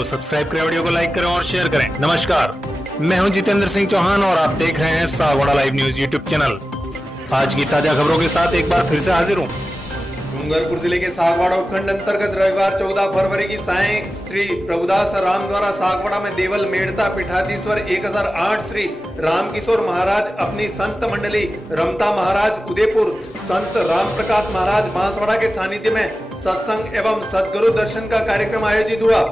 को सब्सक्राइब करें, वीडियो को लाइक करें और शेयर करें। नमस्कार, मैं हूं जितेंद्र सिंह चौहान और आप देख रहे हैं Sagwara live news YouTube channel. आज की ताजा खबरों के साथ एक बार फिर से हाजिर हूं। डूंगरपुर जिले के सागवाड़ा उपखंड अंतर्गत रविवार 14 फरवरी की सायं श्री प्रभुदास राम द्वारा सागवाड़ा में देवल मेड़ता पीठाधीश्वर 1008 श्री रामकिशोर महाराज अपनी संत मंडली रमता महाराज उदयपुर, संत राम प्रकाश महाराज बांसवाड़ा के सानिध्य में सत्संग एवं सदगुरु दर्शन का कार्यक्रम आयोजित हुआ।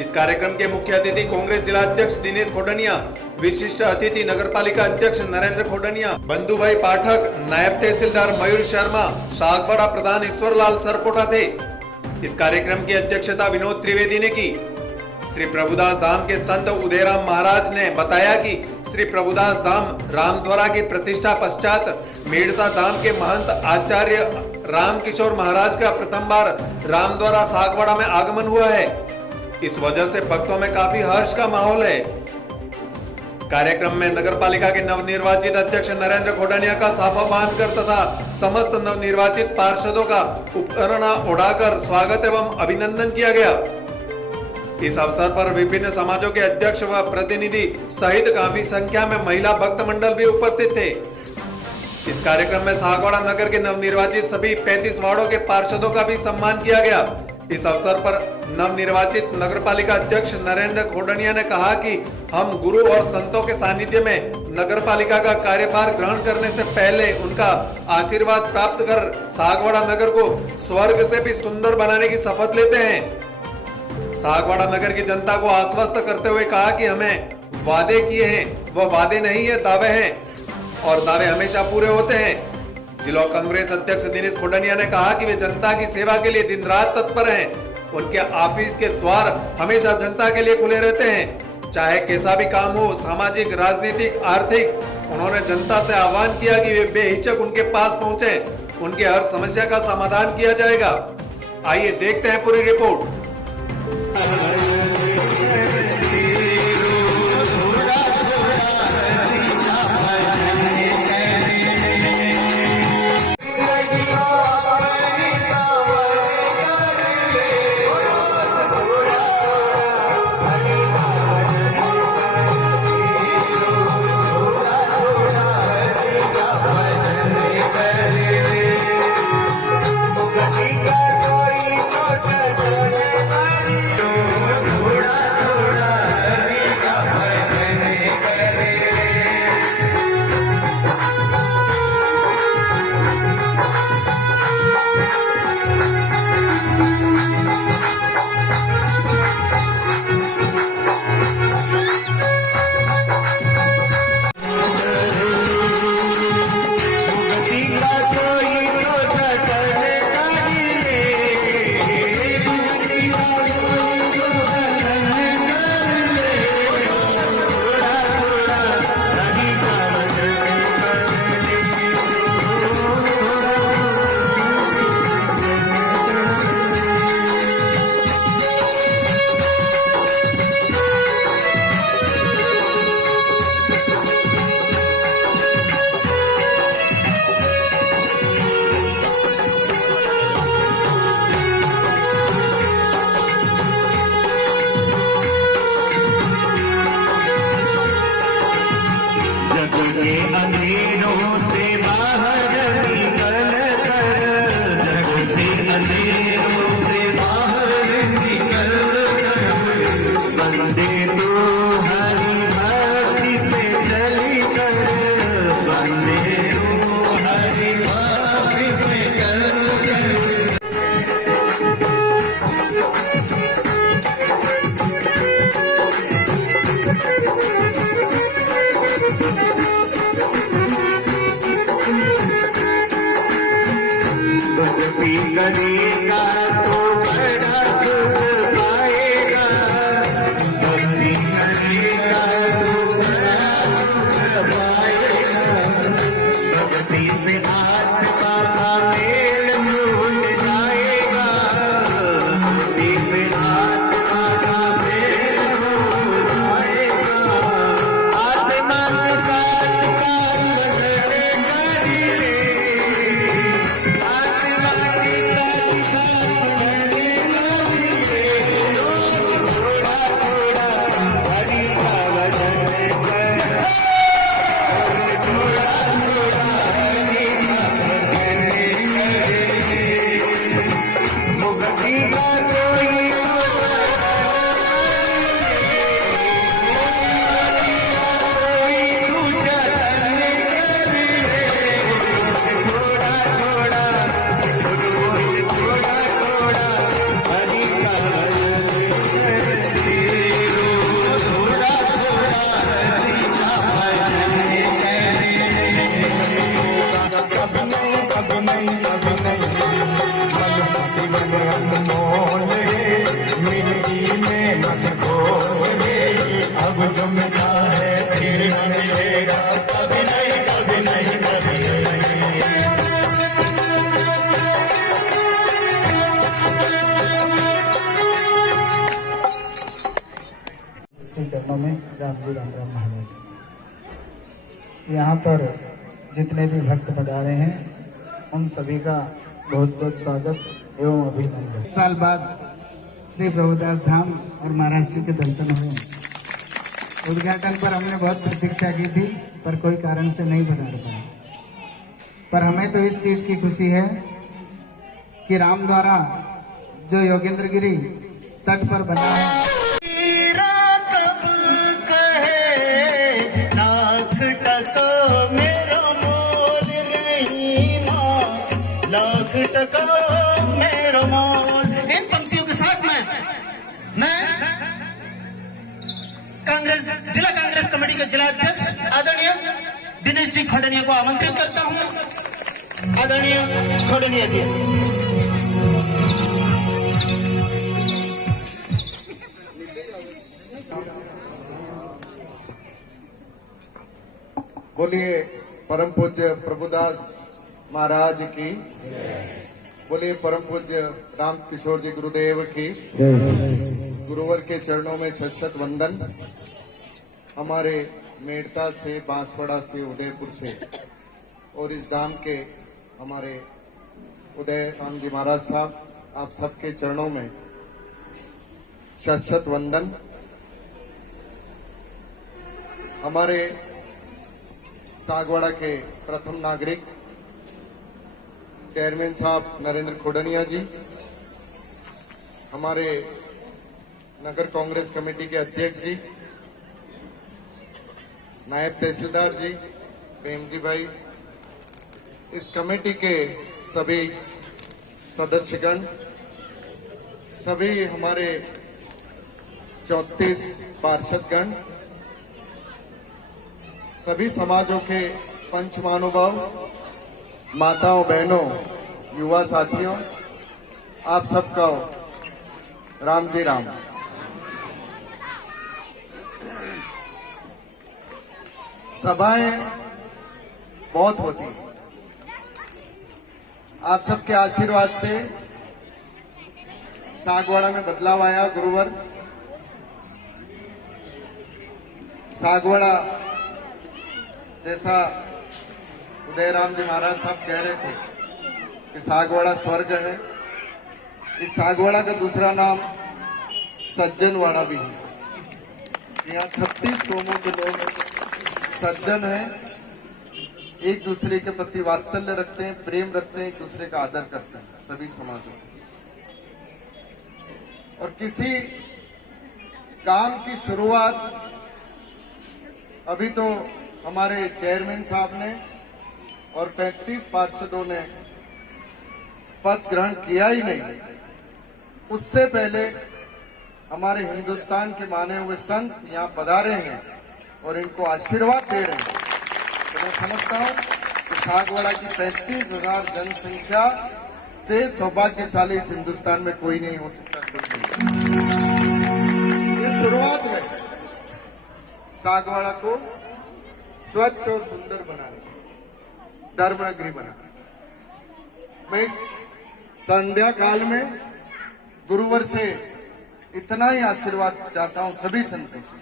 इस कार्यक्रम के मुख्य अतिथि कांग्रेस जिला अध्यक्ष दिनेश खोडनिया, विशिष्ट अतिथि नगरपालिका अध्यक्ष नरेंद्र खोडनिया, बंधुभाई पाठक, नायब तहसीलदार मयूर शर्मा, सागवाड़ा प्रधान ईश्वरलाल सरपोटा थे। इस कार्यक्रम की अध्यक्षता विनोद त्रिवेदी ने की। श्री प्रभुदास धाम के संत उदयराम महाराज ने बताया कि श्री प्रभुदास धाम रामद्वारा की प्रतिष्ठा पश्चात मेड़ता धाम के महंत आचार्य रामकिशोर महाराज का प्रथम बार रामद्वारा सागवाड़ा में आगमन हुआ है। इस वजह से भक्तों में काफी हर्ष का माहौल है। कार्यक्रम में नगरपालिका के नवनिर्वाचित अध्यक्ष नरेंद्र खोडनिया का साफा बांधकर तथा समस्त नवनिर्वाचित पार्षदों का उपकरणा उड़ाकर स्वागत एवं अभिनंदन किया गया। इस अवसर पर विभिन्न समाजों के अध्यक्ष व प्रतिनिधि सहित काफी संख्या में महिला भक्त मंडल भी उपस्थित थे। इस कार्यक्रम में सागवाड़ा नगर के नवनिर्वाचित सभी 35 वार्डों के पार्षदों का भी सम्मान किया गया। इस अवसर पर नवनिर्वाचित नगरपालिका अध्यक्ष नरेंद्र खोडनिया ने कहा कि हम गुरु और संतों के सानिध्य में नगरपालिका का कार्यभार ग्रहण करने से पहले उनका आशीर्वाद प्राप्त कर सागवाड़ा नगर को स्वर्ग से भी सुंदर बनाने की शपथ लेते हैं। सागवाड़ा नगर की जनता को आश्वस्त करते हुए कहा कि हमें वादे किए हैं, वह वादे नहीं है, दावे हैं और दावे हमेशा पूरे होते हैं। जिला कांग्रेस अध्यक्ष दिनेश खोडनिया ने कहा कि वे जनता की सेवा के लिए दिन रात तत्पर हैं। उनके ऑफिस के द्वार हमेशा जनता के लिए खुले रहते हैं, चाहे कैसा भी काम हो, सामाजिक, राजनीतिक, आर्थिक। उन्होंने जनता से आह्वान किया कि वे बेहिचक उनके पास पहुंचे, उनके हर समस्या का समाधान किया जाएगा। आइए देखते हैं पूरी रिपोर्ट। अंधेरों से बाहर निकल कर, जग से अंधेरों से बाहर निकल कर, बंदे तो हरि भक्ति पे चली कर, बंदे तो हरि भक्ति पे चल कर। भक्ति करेगा तो बड़ा सुख पाएगा। के चरणों में राम जी राम राम महाराज। यहाँ पर जितने भी भक्त पधारे हैं उन सभी का बहुत बहुत स्वागत एवं अभिनंदन। साल बाद श्री प्रभुदास धाम और महाराज जी के दर्शन हुए। उद्घाटन पर हमने बहुत प्रतीक्षा की थी पर कोई कारण से नहीं पधार पाए। पर हमें तो इस चीज की खुशी है कि राम द्वारा जो योगेंद्र गिरी तट पर बना है, लाख टका मेरा मोल नहीं माँ, लाख टका मेरा मोल। इन पंक्तियों के साथ मैं जिला कांग्रेस कमेटी के जिला अध्यक्ष आदरणीय दिनेश जी खोडनिया को आमंत्रित करता हूं। आदरणीय खोडनिया जी। बोलिए परम पूज्य प्रभुदास महाराज की, बोलिए परम पूज्य राम किशोर जी गुरुदेव की। गुरुवर के चरणों में शत वंदन। हमारे मेड़ता से, बांसवाड़ा से, उदयपुर से और इस धाम के हमारे उदय राम जी महाराज साहब, आप सबके चरणों में शत वंदन। हमारे सागवाड़ा के प्रथम नागरिक चेयरमैन साहब नरेंद्र खोडनिया जी, हमारे नगर कांग्रेस कमेटी के अध्यक्ष जी, नायब तहसीलदार जी, प्रेम जी भाई, इस कमेटी के सभी सदस्यगण, सभी हमारे 34 पार्षदगण, सभी समाजों के पंच महानुभाव, माताओं बहनों, युवा साथियों, आप सबका राम जी राम। सभाएं बहुत होती हैं, आप सबके आशीर्वाद से सागवाड़ा में बदलाव आया। गुरुवर सागवाड़ा जैसा उदयराम जी महाराज साहब कह रहे थे कि सागवाड़ा स्वर्ग है, इस सागवाड़ा का दूसरा नाम सज्जनवाड़ा भी है। यहाँ 36 कौमों के लोग सज्जन हैं, एक दूसरे के प्रति वात्सल्य रखते हैं, प्रेम रखते हैं, एक दूसरे का आदर करते हैं सभी समाजों। और किसी काम की शुरुआत अभी तो हमारे चेयरमैन साहब ने और 35 पार्षदों ने पद ग्रहण किया ही नहीं, उससे पहले हमारे हिंदुस्तान के माने हुए संत यहाँ पधारे हैं और इनको आशीर्वाद दे रहे हैं। तो मैं समझता हूँ कि सागवाड़ा की 35,000 जनसंख्या से सौभाग्यशाली इस हिंदुस्तान में कोई नहीं हो सकता। इस शुरुआत में सागवाड़ा को स्वच्छ और सुंदर बनाने, धर्मनगरी बनाने, मैं इस संध्या काल में गुरुवर से इतना ही आशीर्वाद चाहता हूं सभी संतों से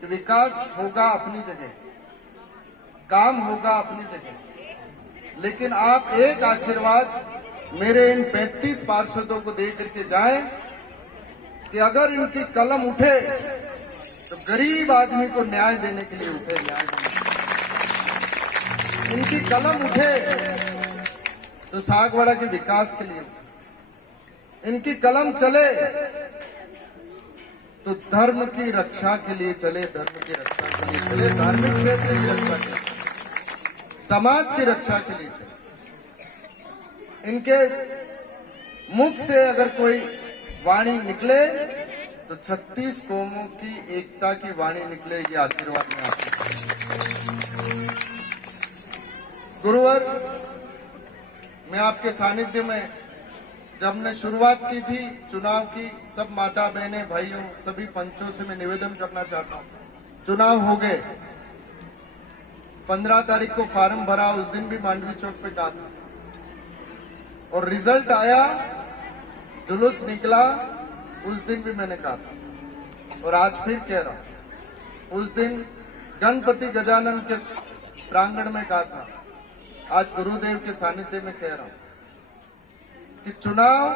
कि विकास होगा अपनी जगह, काम होगा अपनी जगह, लेकिन आप एक आशीर्वाद मेरे इन 35 पार्षदों को दे करके जाएं कि अगर इनकी कलम उठे तो गरीब आदमी को न्याय देने के लिए उठे, न्याय देने के लिए। इनकी कलम उठे तो सागवाड़ा के विकास के लिए, इनकी कलम चले तो धर्म की रक्षा के लिए चले, धर्म की रक्षा के लिए चले, धार्मिक क्षेत्र की रक्षा के लिए, समाज की रक्षा के लिए चले। इनके मुख से अगर कोई वाणी निकले तो 36 कौमों की एकता की वाणी निकले, ये आशीर्वाद में आपको। गुरुवर, मैं आपके सानिध्य में जब ने शुरुआत की थी चुनाव की, सब माता बहनें भाइयों सभी पंचों से मैं निवेदन करना चाहता हूं। चुनाव हो गए, 15 तारीख को फार्म भरा, उस दिन भी मांडवी चौक पे कहा था, और रिजल्ट आया, जुलूस निकला, उस दिन भी मैंने कहा था और आज फिर कह रहा हूं, उस दिन गणपति गजानन के प्रांगण में कहा था, आज गुरुदेव के सानिध्य में कह रहा हूं कि चुनाव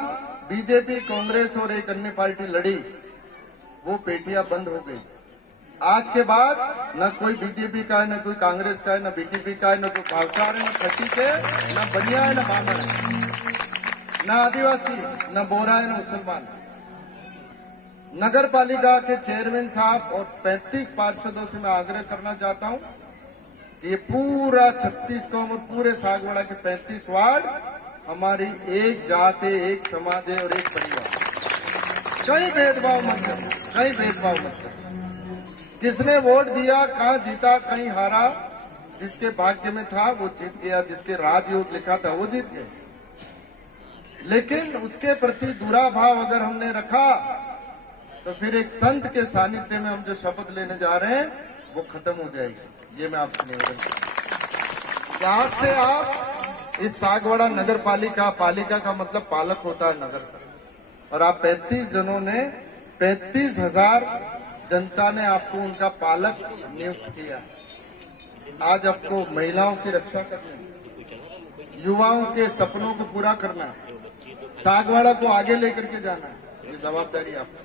बीजेपी, कांग्रेस और एक अन्य पार्टी लड़ी, वो पेटियां बंद हो गई। आज के बाद न कोई बीजेपी का है, न कोई कांग्रेस का है, न बीटीपी का है, न कोई भावसार है, न खटीक है, न बनिया है, न बामन है, न आदिवासी, न बोरा है, न मुसलमान। नगर पालिका के चेयरमैन साहब और 35 पार्षदों से मैं आग्रह करना चाहता हूं कि ये पूरा 36 कौम और पूरे सागवाड़ा के 35 वार्ड हमारी एक जात है, एक समाज है और एक परिवार। कहीं भेदभाव मत करना, कहीं भेदभाव मत करना। किसने वोट दिया, कहां जीता, कहीं हारा, जिसके भाग्य में था वो जीत गया, जिसके राजयोग लिखा था वो जीत गया। लेकिन उसके प्रति बुरा भाव अगर हमने रखा तो फिर एक संत के सानिध्य में हम जो शपथ लेने जा रहे हैं वो खत्म हो जाएगी। ये मैं आपसे निवेदन करता हूं। आज से आप इस सागवाड़ा नगर पालिका का मतलब पालक होता है नगर का, और आप 35 जनों ने 35,000 जनता ने आपको उनका पालक नियुक्त किया। आज आपको महिलाओं की रक्षा करना है, युवाओं के सपनों को पूरा करना है, सागवाड़ा को आगे लेकर के जाना है। ये जवाबदारी आपकी।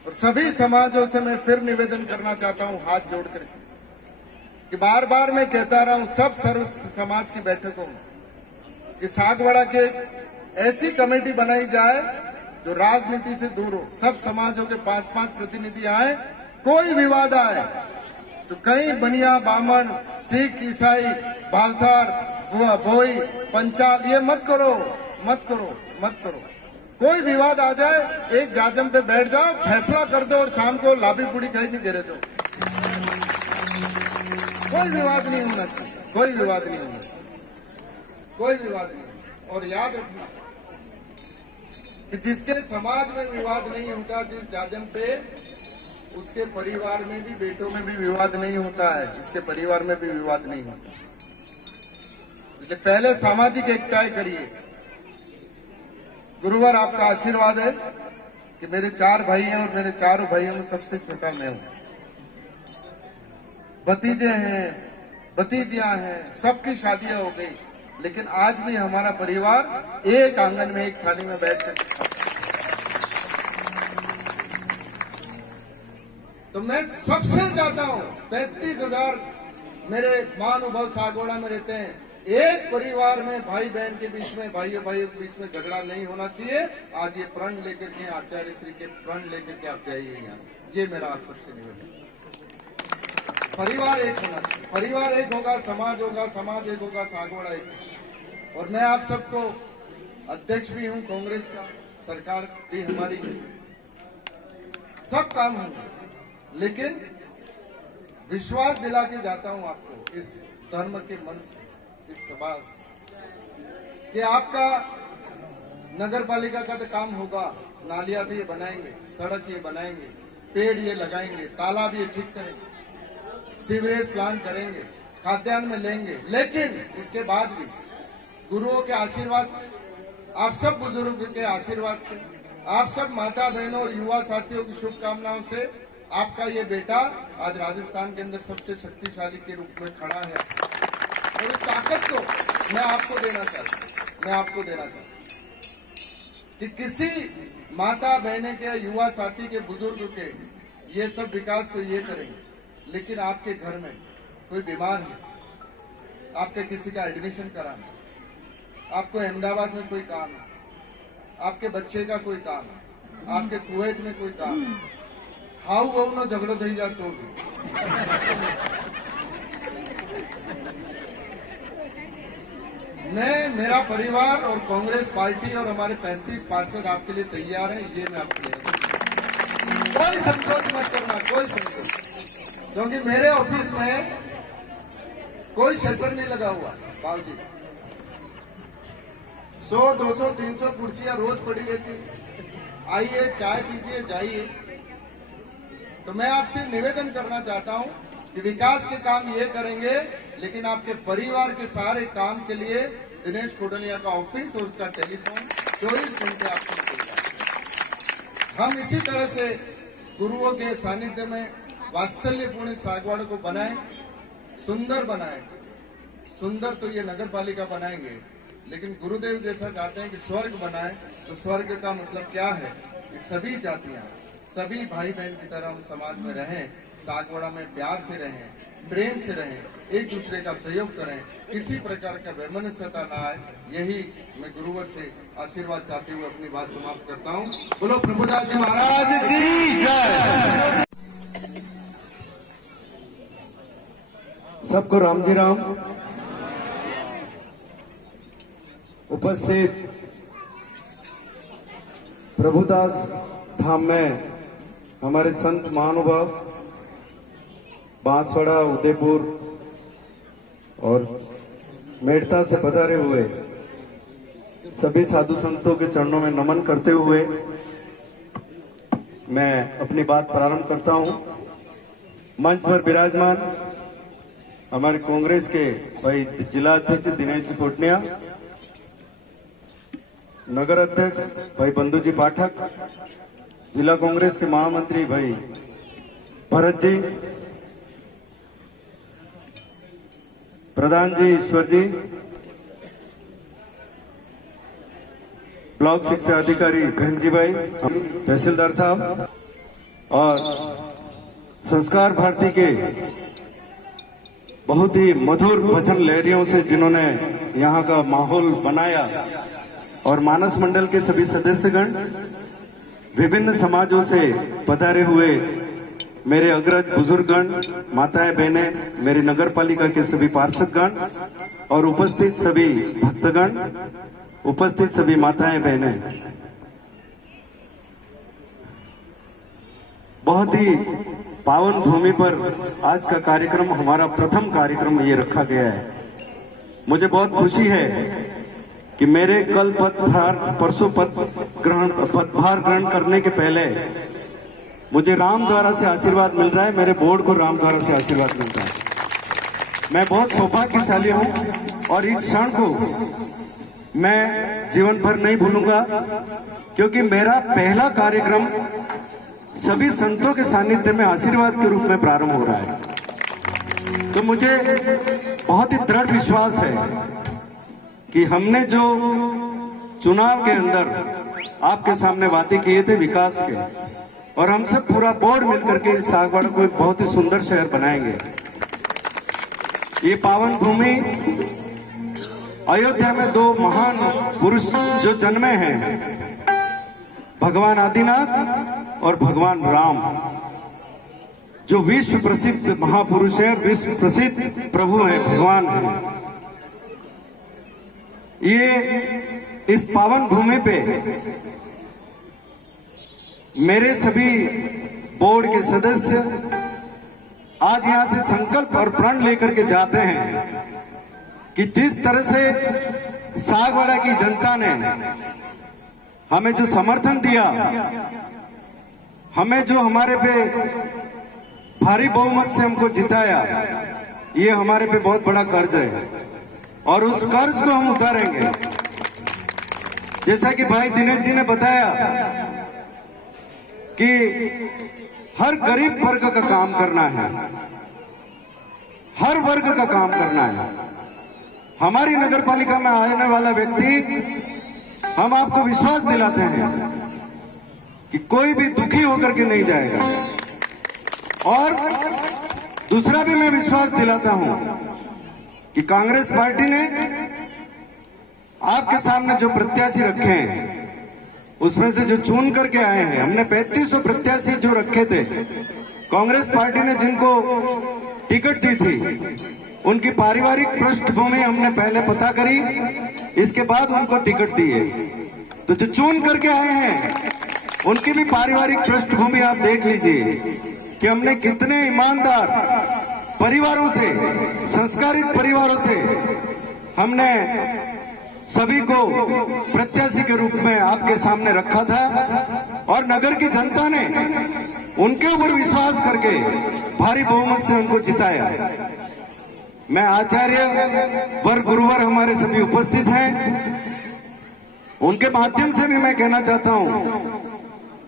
और सभी समाजों से मैं फिर निवेदन करना चाहता हूं हाथ जोड़कर कि बार बार मैं कहता रहा हूं सब सर्व समाज की बैठकों में कि सागवाड़ा के ऐसी कमेटी बनाई जाए जो राजनीति से दूर हो, सब समाजों के 5-5 प्रतिनिधि आए, कोई विवाद आए तो कहीं बनिया, बामन, सिख, ईसाई, भावसार, भोई, पंचाल, ये मत करो, मत करो, मत करो। कोई विवाद आ जाए, एक जाजम पे बैठ जाओ, फैसला कर दो और शाम को लाभी पूड़ी कहीं नहीं गिरे दो। कोई विवाद नहीं होना चाहिए, कोई विवाद नहीं होना चाहिए, कोई विवाद नहीं। और याद रखना कि जिसके समाज में विवाद नहीं होता, जिस जाजम पे, उसके परिवार में भी, बेटों में भी विवाद नहीं होता है, जिसके परिवार में भी विवाद नहीं होता। इसलिए पहले सामाजिक एकता करिए। गुरुवार आपका आशीर्वाद है कि मेरे 4 भाई हैं और मेरे 4 भाइयों में सबसे छोटा मैं हूं। भतीजे हैं, भतीजियां हैं, सबकी शादियां हो गई, लेकिन आज भी हमारा परिवार एक आंगन में, एक थाली में बैठकर तो मैं सबसे चाहता हूं 35,000 मेरे महानुभाव सागवाड़ा में रहते हैं, एक परिवार में भाई बहन के बीच में, भाइयों के बीच में झगड़ा नहीं होना चाहिए। आज ये प्रण लेकर के, आचार्य श्री के प्रण लेकर के आप जाइए यहाँ से। ये मेरा आप सबसे निवेदन। परिवार एक होना चाहिए, परिवार एक होगा, समाज होगा, समाज एक होगा, सागवाड़ा एक होगा। और मैं आप सबको अध्यक्ष भी हूँ कांग्रेस का, सरकार भी हमारी है, सब काम होंगे, लेकिन विश्वास दिला के जाता हूँ आपको इस धर्म के मन से, इस सभा कि आपका नगर पालिका का तो काम होगा। नालियां भी ये बनाएंगे, सड़क ये बनाएंगे, पेड़ ये लगाएंगे, तालाब ये ठीक करेंगे, सीवरेज प्लान करेंगे, खाद्यान्न में लेंगे। लेकिन इसके बाद भी गुरुओं के आशीर्वाद से, आप सब बुजुर्गों के आशीर्वाद से, आप सब माता बहनों और युवा साथियों की शुभकामनाओं से आपका ये बेटा आज राजस्थान के अंदर सबसे शक्तिशाली के रूप में खड़ा है। और इस ताकत को मैं आपको देना चाहता हूं, मैं आपको देना चाहता हूं कि किसी माता बहने के, युवा साथी के, बुजुर्ग के ये सब विकास तो ये करेंगे, लेकिन आपके घर में कोई बीमार है, आपके किसी का एडमिशन कराना, आपको अहमदाबाद में कोई काम है, आपके बच्चे का कोई काम है, आपके कुवैत में कोई काम है, हाउ बहू नो झगड़ो थी जातो मैं, मेरा परिवार और कांग्रेस पार्टी और हमारे 35 पार्षद आपके लिए तैयार हैं। ये मैं आपको कोई संकोच मत करना, कोई संकोच, क्योंकि मेरे ऑफिस में कोई शटर नहीं लगा हुआ। बाबूजी 100, 200, 300 कुर्सियां रोज पड़ी रहती, आइए चाय पीजिए जाइए। तो मैं आपसे निवेदन करना चाहता हूं कि विकास के काम ये करेंगे, लेकिन आपके परिवार के सारे काम के लिए दिनेश खोडनिया का ऑफिस और उसका टेलीफोन 24 घंटे आपको मिलेगा। हम इसी तरह से गुरुओं के सानिध्य में वात्सल्यपूर्ण सागवाड़ा को बनाए, सुंदर बनाए। सुंदर तो ये नगर पालिका बनाएंगे, लेकिन गुरुदेव जैसा चाहते हैं कि स्वर्ग बनाए। तो स्वर्ग का मतलब क्या है कि सभी जातियां, सभी भाई बहन की तरह हम समाज में रहें, सागवाड़ा में प्यार से रहें, प्रेम से रहें, एक दूसरे का सहयोग करें, किसी प्रकार का वैमनस्यता ना आए। यही मैं गुरुवर से आशीर्वाद चाहते हुए अपनी बात समाप्त करता हूँ। बोलो प्रभुदास जी महाराज की जय। सबको राम जी राम। उपस्थित प्रभुदास धाम में हमारे संत महानुभाव बांसवाड़ा, उदयपुर और मेड़ता से पधारे हुए सभी साधु संतों के चरणों में नमन करते हुए मैं अपनी बात प्रारंभ करता हूं। मंच पर विराजमान हमारे कांग्रेस के भाई जिला अध्यक्ष दिनेश जी कोटनिया, नगर अध्यक्ष भाई बंधु जी पाठक, जिला कांग्रेस के महामंत्री भाई भरत जी, प्रधान जी ईश्वर जी, ब्लॉक शिक्षा अधिकारी बहनजी भाई, तहसीलदार साहब और संस्कार भारती के बहुत ही मधुर भजन लहरियों से जिन्होंने यहाँ का माहौल बनाया, और मानस मंडल के सभी सदस्यगण, विभिन्न समाजों से पधारे हुए मेरे अग्रज बुजुर्गगण, माताएं बहनें, मेरी नगर पालिका के सभी पार्षदगण और उपस्थित सभी भक्तगण, उपस्थित सभी माताएं बहनें, बहुत ही पावन भूमि पर आज का कार्यक्रम, हमारा प्रथम कार्यक्रम ये रखा गया है। मुझे बहुत खुशी है कि मेरे कल परसों पदभार ग्रहण करने के पहले मुझे राम द्वारा से आशीर्वाद मिल रहा है, मेरे बोर्ड को राम द्वारा से आशीर्वाद मिल रहा है। मैं बहुत सौभाग्यशाली हूं और इस क्षण को मैं जीवन भर नहीं भूलूंगा, क्योंकि मेरा पहला कार्यक्रम सभी संतों के सानिध्य में आशीर्वाद के रूप में प्रारंभ हो रहा है। तो मुझे बहुत ही दृढ़ विश्वास है कि हमने जो चुनाव के अंदर आपके सामने वादे किए थे विकास के, और हम सब पूरा बोर्ड मिलकर के इस सागवाड़ा को एक बहुत ही सुंदर शहर बनाएंगे। ये पावन भूमि अयोध्या में दो महान पुरुष जो जन्मे हैं, भगवान आदिनाथ और भगवान राम, जो विश्व प्रसिद्ध महापुरुष है, विश्व प्रसिद्ध प्रभु हैं, भगवान हैं। ये इस पावन भूमि पे मेरे सभी बोर्ड के सदस्य आज यहां से संकल्प और प्रण लेकर के जाते हैं कि जिस तरह से सागवाड़ा की जनता ने हमें जो समर्थन दिया, हमें जो हमारे पे भारी बहुमत से हमको जिताया, ये हमारे पे बहुत बड़ा कर्ज है और उस कर्ज को हम उतारेंगे। जैसा कि भाई दिनेश जी ने बताया कि हर गरीब वर्ग का काम करना है, हर वर्ग का काम करना है। हमारी नगर पालिका में आने वाला व्यक्ति, हम आपको विश्वास दिलाते हैं कि कोई भी दुखी होकर के नहीं जाएगा। और दूसरा भी मैं विश्वास दिलाता हूं कि कांग्रेस पार्टी ने आपके सामने जो प्रत्याशी रखे हैं, उसमें से जो चुन करके आए हैं, हमने 3500 प्रत्याशी जो रखे थे, कांग्रेस पार्टी ने जिनको टिकट दी थी, उनकी पारिवारिक पृष्ठभूमि हमने पहले पता करी, इसके बाद उनको टिकट दिए। तो जो चुन करके आए हैं, उनकी भी पारिवारिक पृष्ठभूमि आप देख लीजिए कि हमने कितने ईमानदार परिवारों से, संस्कारित परिवारों से हमने सभी को प्रत्याशी के रूप में आपके सामने रखा था, और नगर की जनता ने उनके ऊपर विश्वास करके भारी बहुमत से उनको जिताया। मैं आचार्य वर गुरुवर हमारे सभी उपस्थित हैं, उनके माध्यम से भी मैं कहना चाहता हूं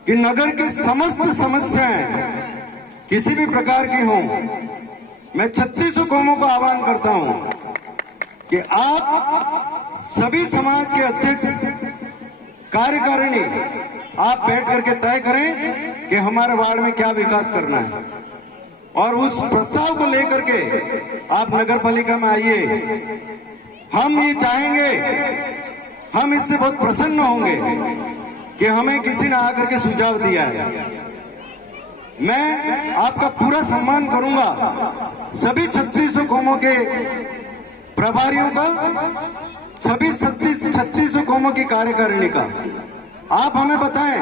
कि नगर की समस्त समस्याएं किसी भी प्रकार की हों, मैं 36 कौमों को आह्वान करता हूं कि आप सभी समाज के अध्यक्ष, कार्यकारिणी, आप बैठ करके तय करें कि हमारे वार्ड में क्या विकास करना है, और उस प्रस्ताव को लेकर के आप नगर पालिका में आइए। हम ये चाहेंगे, हम इससे बहुत प्रसन्न होंगे कि हमें किसी ने आकर के सुझाव दिया है। मैं आपका पूरा सम्मान करूंगा, सभी 36 कौमों के प्रभारियों का, सभी 36 कौमों की कार्यकारिणी का। आप हमें बताएं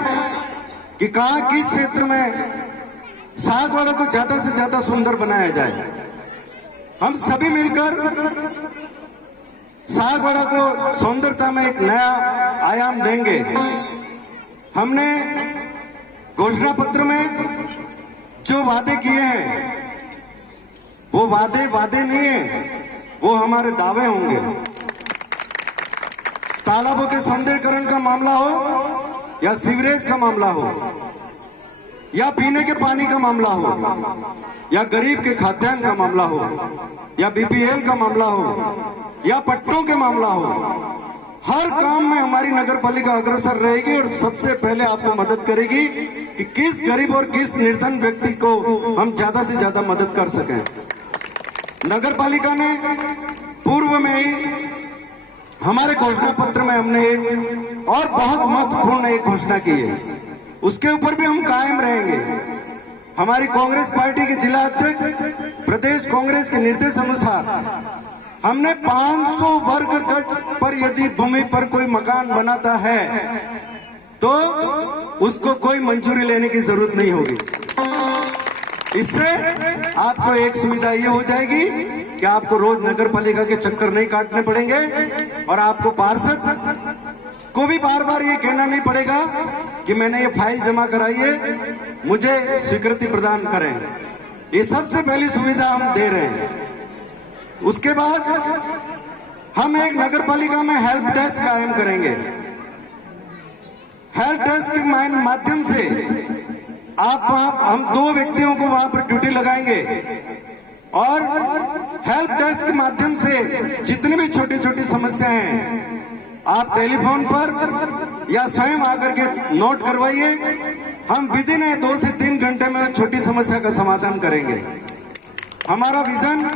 कि कहां, किस क्षेत्र में सागवाड़ा को ज्यादा से ज्यादा सुंदर बनाया जाए। हम सभी मिलकर सागवाड़ा को सौंदर्यता में एक नया आयाम देंगे। हमने घोषणा पत्र में जो वादे किए हैं, वो वादे नहीं है, वो हमारे दावे होंगे। तालाबों के सौंदर्यीकरण का मामला हो, या सीवरेज का मामला हो, या पीने के पानी का मामला हो, या गरीब के खाद्यान्न का मामला हो, या बीपीएल का मामला हो, या पट्टों के मामला हो, हर काम में हमारी नगर पालिका अग्रसर रहेगी और सबसे पहले आपको मदद करेगी कि किस गरीब और किस निर्धन व्यक्ति को हम ज्यादा से ज्यादा मदद कर सकें। नगर पालिका ने पूर्व में ही हमारे घोषणा पत्र में हमने एक और बहुत महत्वपूर्ण एक घोषणा की है, उसके ऊपर भी हम कायम रहेंगे। हमारी कांग्रेस पार्टी के जिला अध्यक्ष, प्रदेश कांग्रेस के निर्देश अनुसार हमने 500 वर्ग गज पर यदि भूमि पर कोई मकान बनाता है तो उसको कोई मंजूरी लेने की जरूरत नहीं होगी। इससे आपको एक सुविधा ये हो जाएगी कि आपको रोज नगर पालिका के चक्कर नहीं काटने पड़ेंगे, और आपको पार्षद को भी बार बार ये कहना नहीं पड़ेगा कि मैंने ये फाइल जमा कराई है, मुझे स्वीकृति प्रदान करें। ये सबसे पहली सुविधा हम दे रहे हैं। उसके बाद हम एक नगर पालिका में हेल्प डेस्क कायम करेंगे। हेल्प डेस्क के माध्यम से हम 2 व्यक्तियों को वहां पर ड्यूटी लगाएंगे, और हेल्प डेस्क के माध्यम से जितनी भी छोटी छोटी समस्याएं हैं आप टेलीफोन पर या स्वयं आकर के नोट करवाइए। हम विदिन 2 से 3 घंटे में छोटी समस्या का समाधान करेंगे। हमारा विजन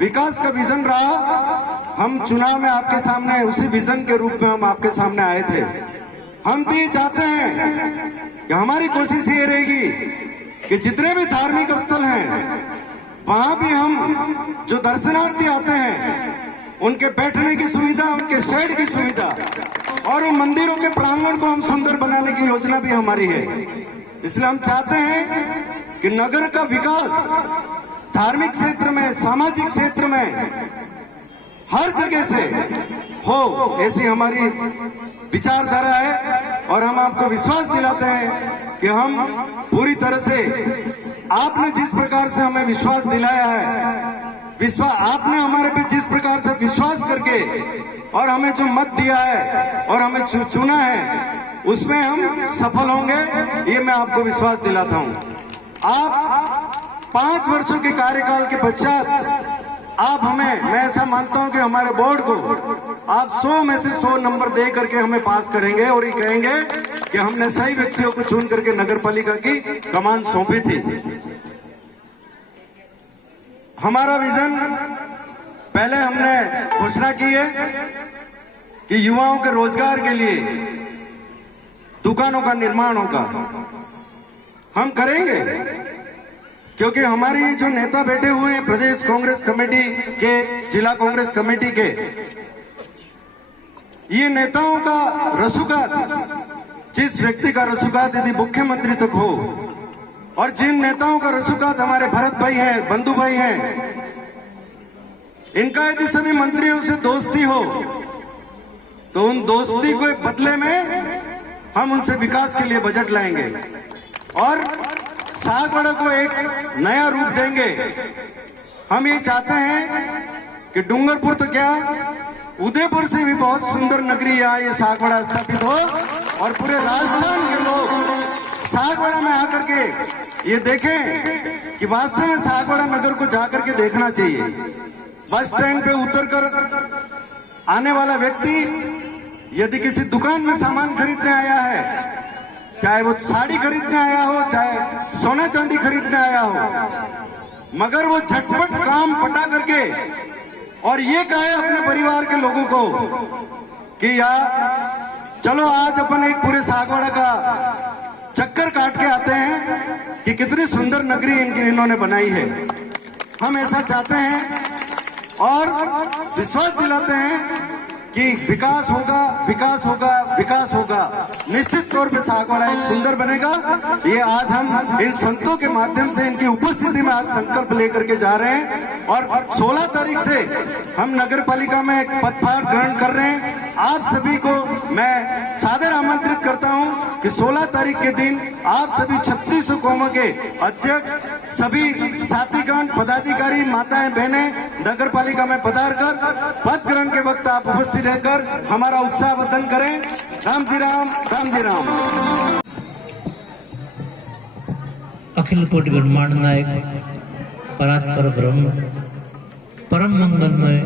विकास का विजन रहा। हम चुनाव में आपके सामने उसी विजन के रूप में हम आपके सामने आए थे। हम तो ये चाहते हैं कि हमारी कोशिश ये रहेगी कि जितने भी धार्मिक स्थल हैं वहां भी हम जो दर्शनार्थी आते हैं उनके बैठने की सुविधा, उनके शेड की सुविधा, और उन मंदिरों के प्रांगण को हम सुंदर बनाने की योजना भी हमारी है। इसलिए हम चाहते हैं कि नगर का विकास धार्मिक क्षेत्र में, सामाजिक क्षेत्र में, हर जगह से हो, ऐसी हमारी विचारधारा है। और हम आपको विश्वास दिलाते हैं कि हम पूरी तरह से, आपने जिस प्रकार से हमें विश्वास दिलाया है, आपने हमारे पे जिस प्रकार से विश्वास करके और हमें जो मत दिया है और हमें चुना है, उसमें हम सफल होंगे, ये मैं आपको विश्वास दिलाता हूं। आप 5 वर्षों के कार्यकाल के पश्चात आप हमें, मैं ऐसा मानता हूं कि हमारे बोर्ड को आप 100 में से 100 नंबर दे करके हमें पास करेंगे, और ये कहेंगे कि हमने सही व्यक्तियों को चुन करके नगर पालिका की कमान सौंपी थी। हमारा विजन, पहले हमने घोषणा की है कि युवाओं के रोजगार के लिए दुकानों का निर्माण होगा। हम करेंगे, क्योंकि हमारी जो नेता बैठे हुए हैं प्रदेश कांग्रेस कमेटी के, जिला कांग्रेस कमेटी के, ये नेताओं का रसूखदार, जिस व्यक्ति का रसूखदार यदि मुख्यमंत्री तक हो, और जिन नेताओं का रसूखदार हमारे भरत भाई हैं, बंधु भाई हैं, इनका यदि सभी मंत्रियों से दोस्ती हो तो उन दोस्ती को बदले में हम उनसे विकास के लिए बजट लाएंगे और सागवाड़ा को एक नया रूप देंगे। हम ये चाहते हैं कि डूंगरपुर तो क्या, उदयपुर से भी बहुत सुंदर नगरी यहाँ ये सागवाड़ा स्थापित हो, और पूरे राजस्थान के लोग सागवाड़ा में आकर के ये देखें कि वास्तव में सागवाड़ा नगर को जाकर के देखना चाहिए। बस स्टैंड पे उतरकर आने वाला व्यक्ति यदि किसी दुकान में सामान खरीदने आया है, चाहे वो साड़ी खरीदने आया हो, चाहे सोना चांदी खरीदने आया हो, मगर वो झटपट काम पटा करके और ये कहे अपने परिवार के लोगों को कि यार चलो आज अपन एक पूरे सागवाड़ा का चक्कर काट के आते हैं कि कितनी सुंदर नगरी इन्होंने बनाई है। हम ऐसा चाहते हैं और विश्वास दिलाते हैं कि विकास होगा, विकास होगा, विकास होगा। निश्चित तौर पे सागवाड़ा एक सुंदर बनेगा। ये आज हम इन संतों के माध्यम से इनकी उपस्थिति में आज संकल्प लेकर के जा रहे हैं और 16 तारीख से हम नगर पालिका में एक पदभार ग्रहण कर रहे हैं। आप सभी को मैं सादर आमंत्रित करता हूं कि 16 तारीख के दिन आप सभी 3600 कौमों के अध्यक्ष, सभी साथीगण, पदाधिकारी, माताएं, बहनें नगर पालिका में पधार कर पद ग्रहण के वक्त आप उपस्थित रहकर हमारा उत्साहवर्धन करें। राम जी राम, राम जी राम। अखिल कोटि ब्रह्मांड नायक परात्पर ब्रह्म परम मंगलमय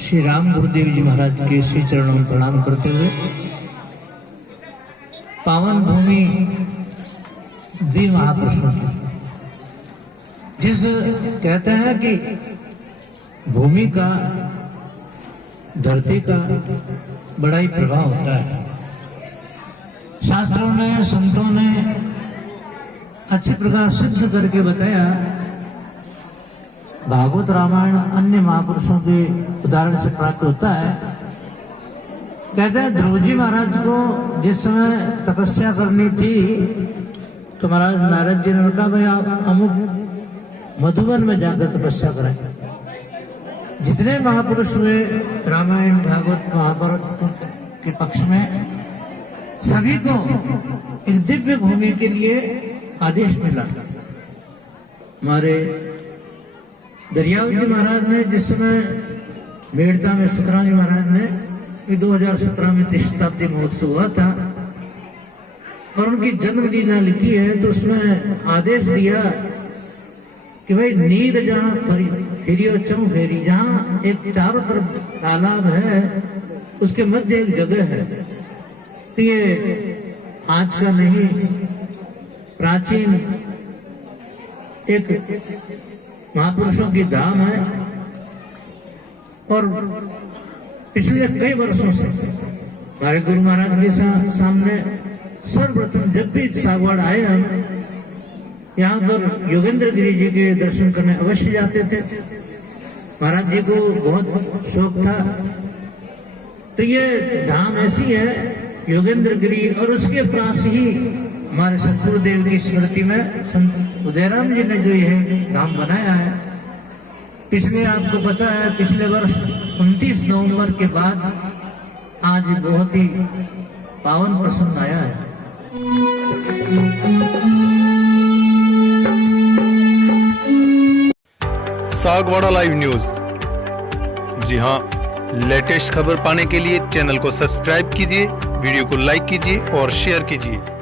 श्री राम गुरुदेव जी महाराज के श्री चरणों में प्रणाम करते हुए पावन भूमि दी महापुरुषों की, जिस कहते हैं कि भूमि का, धरती का बड़ा ही प्रभाव होता है। शास्त्रों ने, संतों ने अच्छे प्रकार सिद्ध करके बताया। भागवत रामायण अन्य महापुरुषों के उदाहरण से प्राप्त होता है। कहते हैं ध्रुव जी महाराज को जिस समय तपस्या करनी थी तो महाराज नारद जी ने कहा भाई आप अमुक मधुवन में जाकर तपस्या करें। जितने महापुरुष हुए रामायण, भागवत, महाभारत के पक्ष में, सभी को एक दिव्य भूमि के लिए आदेश मिला। हमारे दरियाव जी महाराज ने जिस समय मेड़ता में सुखराम जी महाराज ने 2017 में 30 शताब्दी महोत्सव हुआ था और उनकी जन्म लीला लिखी है, तो उसमें आदेश दिया कि भाई नीर जहाँ फेरियो चम फेरी, जहाँ एक चारों तरफ तालाब है उसके मध्य एक जगह है। तो ये आज का नहीं, प्राचीन एक महापुरुषों की धाम है और पिछले कई वर्षों से हमारे गुरु महाराज के सामने सर्वप्रथम जब भी सागवाड़ आए हम यहाँ पर योगेंद्र गिरी जी के दर्शन करने अवश्य जाते थे। महाराज जी को बहुत शौक था। तो ये धाम ऐसी है योगेंद्र गिरी, और उसके पास ही हमारे सतगुरुदेव की स्मृति में संत उदयराम जी ने जो यह धाम बनाया है। पिछले, आपको पता है, पिछले वर्ष 29 नवंबर के बाद आज बहुत ही पावन प्रसंग आया है। सागवाड़ा लाइव न्यूज, जी हां, लेटेस्ट खबर पाने के लिए चैनल को सब्सक्राइब कीजिए, वीडियो को लाइक कीजिए और शेयर कीजिए।